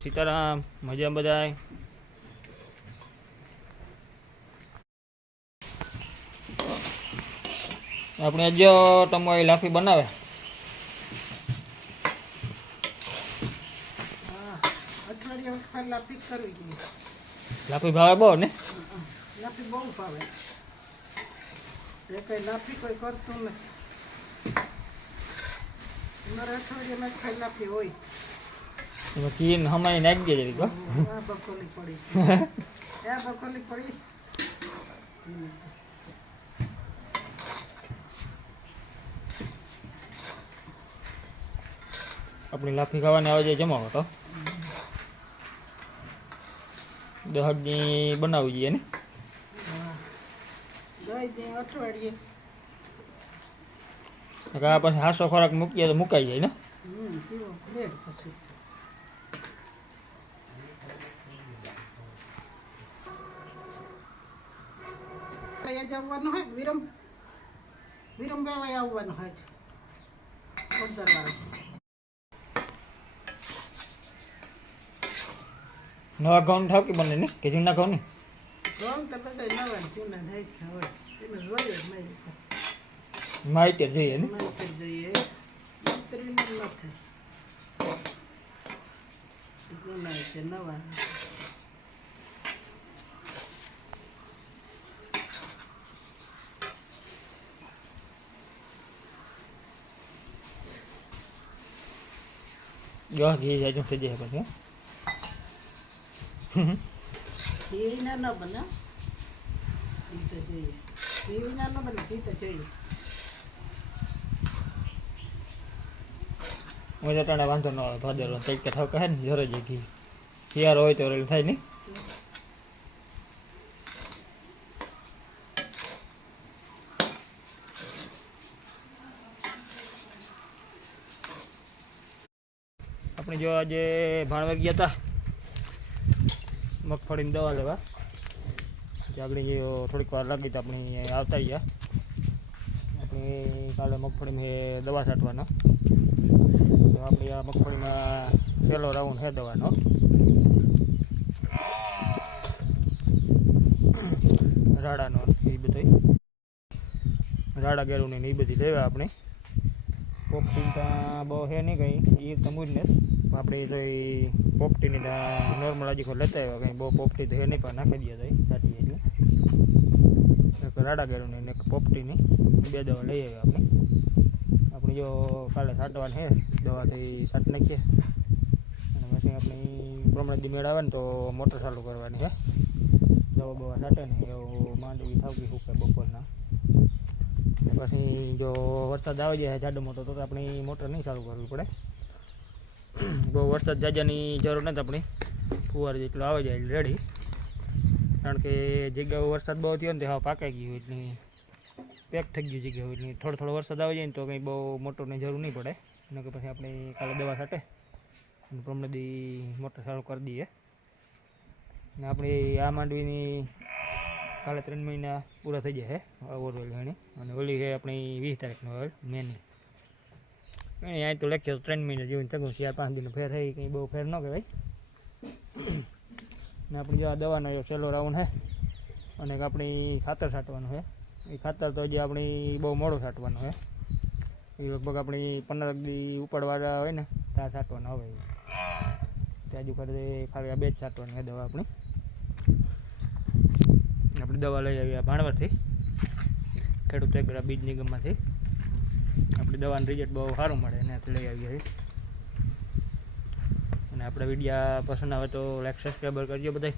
સીતારામ, મજા બધાય. આપણે જો તમારી લાફી બનાવે. લાફી ભાવે બહુ ને? લાફી બહુ ભાવે. કઈ લાફી કોઈ કરતું નથી. અમારે અઠવાડિયામાં ખાઈ લાફી હોય. કીન હમાઈ નાખી દે જરીક. આ બકોલી પડી. આ બકોલી પડી. આપણી લાફી ખાવાની આવે છે જમાવો તો 10 દી બનાવવી જોઈએ ને? અઠવાડિયે આ પછી હાસો ખોરાક મૂકીએ તો મુકાઈ જાય ને? જવાનું હોય વિરમ વેવાય આવવાનું હોય છે. નવા ઘઉં ઠાકી બને ને કે જૂના ઘઉં ને? ઘઉં તો બધા નવા જૂના હોય એને જોઈએ માહિતી જોઈએ ને? માહિતી જોઈએ જૂના છે નવા. જો ઘી જાય થઈ જાય પછી ઘી વિના ન બને. ઘી તો જોઈએ. ઘી વિના ન બને, ઘી તો જોઈએ. મજા ટાણે વાંધો ન આવે. ભાદેલો કંઈક કે ઠક હે ને જરે જાય ઘી. શિયાળો હોય તો રેલ થાય નહીં. આપણે જો આજે ભાણવર ગયા હતા મગફળીની દવા લેવા. આપણે થોડીક વાર લાગી તો આપણે આવતા ગયા. આપણે કાલે મગફળીમાં દવા છાંટવાનો. તો આપણી આ મગફળીમાં પહેલો રાઉન્ડ છે દવાનો. રાડાનો એ બધો રાડા ગેરુની ને એ બધી લેવા આપણે. પોપટી ત્યાં બહુ છે નહીં કંઈ, એ તો મૂજને આપણે તો એ પોપટીની ત્યાં નોર્મલ હજી લેતા આવ્યા. કંઈ બહુ પોપટી તો છે નહીં પણ નાખી દઈએ તો સાચી એટલે એક રાડા ગેરુની ને એક પોપટીની 2 દવા લઈ આવ્યા આપણે. આપણે જો કાલે છાંટવાની છે દવાથી છાંટી નાખીએ અને પછી આપણી પ્રમાણે મેળ આવે ને તો મોટર ચાલુ કરવાની છે. દવા બવા છાંટે ને એવું માંડવી થાવકી ફૂકે બપોરના. પછી જો વરસાદ આવી જાય જાડો મોટો તો આપણી મોટર નહીં ચાલુ કરવી પડે. બહુ વરસાદ જાજાની જરૂર નથી. આપણી ફુવાર જેટલો આવી જાય એટલે રેડી. કારણ કે જગ્યાઓ વરસાદ બહુ થયો ને તો હા પાકાઈ ગયું એટલે પેક થઈ ગયું જગ્યાઓ. એટલે થોડો વરસાદ આવી જાય ને તો કંઈ બહુ મોટરની જરૂર નહીં પડે. અને કે પછી આપણે કાલે દવા છાંટે અને પ્રમાણે દી મોટર ચાલુ કરી દઈએ. ને આપણી આ માંડવીની કાલે 3 મહિના પૂરા થઈ જાય છે ઓવરઓલ ઘણી. અને ઓલી છે આપણી 20 તારીખનો ઓવર મેની. અહીં તો લેક્ચર 3 મહિના જેવું થયું. 4-5 દિનનો ફેર થઈ કંઈ બહુ ફેર ન કહેવાય. ને આપણી જો આ દવાનો છેલ્લો રાઉન્ડ છે અને આપણી ખાતર છાંટવાનું છે. એ ખાતર તો હજી આપણી બહુ મોડું છાંટવાનું છે. એ લગભગ આપણી 15 દી ઉપાડવાળા હોય ને ત્યાં છાંટવાનું હવે. ત્યાં હજુ ખાલી આ 2 જ છાંટવાની છે દવા આપણી. આપણે દવા લઈ આવીએ ભાણવરથી, ખેડૂત એગ્રા બીજ નિગમમાંથી. આપણી દવાનું રિઝલ્ટ બહુ સારું મળે એનાથી લઈ આવીએ છીએ. અને આપણે વિડીયો પસંદ આવે તો લાઈક સબસ્ક્રાઈબર કરજો બધાય.